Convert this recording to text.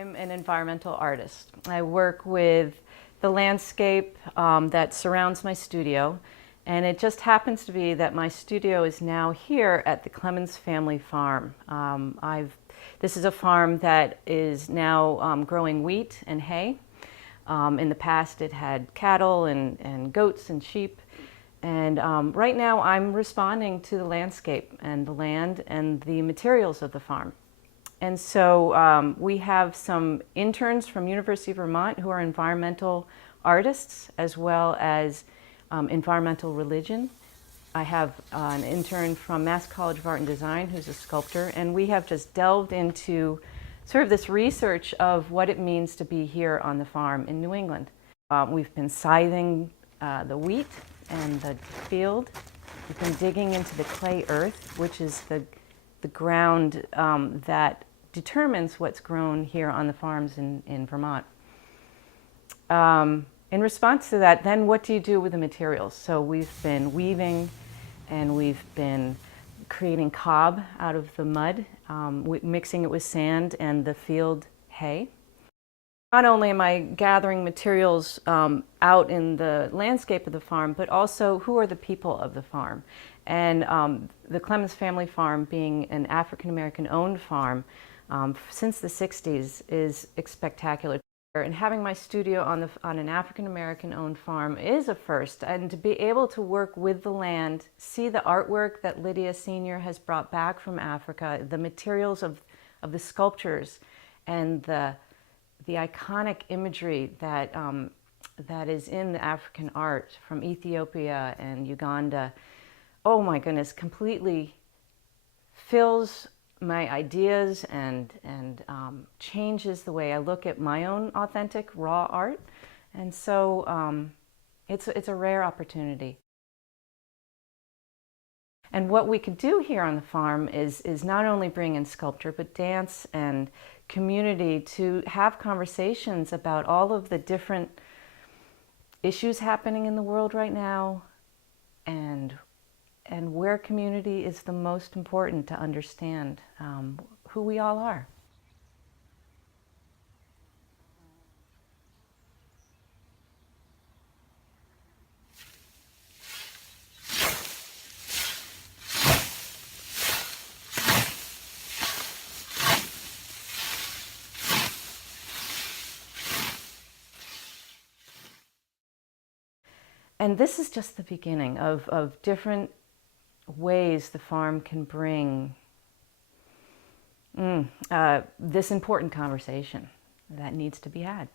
I'm an environmental artist. I work with the landscape that surrounds my studio, and it just happens to be that my studio is now here at the Clemmons family farm. This is a farm that is now growing wheat and hay. In the past it had cattle and goats and sheep. And right now I'm responding to the landscape and the land and the materials of the farm. And so we have some interns from University of Vermont who are environmental artists as well as environmental religion. I have an intern from Mass College of Art and Design who's a sculptor, and we have just delved into sort of this research of what it means to be here on the farm in New England. We've been scything the wheat and the field. We've been digging into the clay earth, which is the ground that determines what's grown here on the farms in Vermont. In response to that, then what do you do with the materials? So we've been weaving and we've been creating cob out of the mud, mixing it with sand and the field hay. Not only am I gathering materials out in the landscape of the farm, but also who are the people of the farm. And the Clemmons family farm, being an African-American owned farm since the 60s, is spectacular. And having my studio on an African-American owned farm is a first. And to be able to work with the land, see the artwork that Lydia Sr. has brought back from Africa, the materials of the sculptures and the iconic imagery that is in the African art from Ethiopia and Uganda, oh my goodness, completely fills my ideas and changes the way I look at my own authentic raw art. And so it's a rare opportunity. And what we could do here on the farm is not only bring in sculpture, but dance and community to have conversations about all of the different issues happening in the world right now, and where community is the most important to understand who we all are. And this is just the beginning of different ways the farm can bring this important conversation that needs to be had.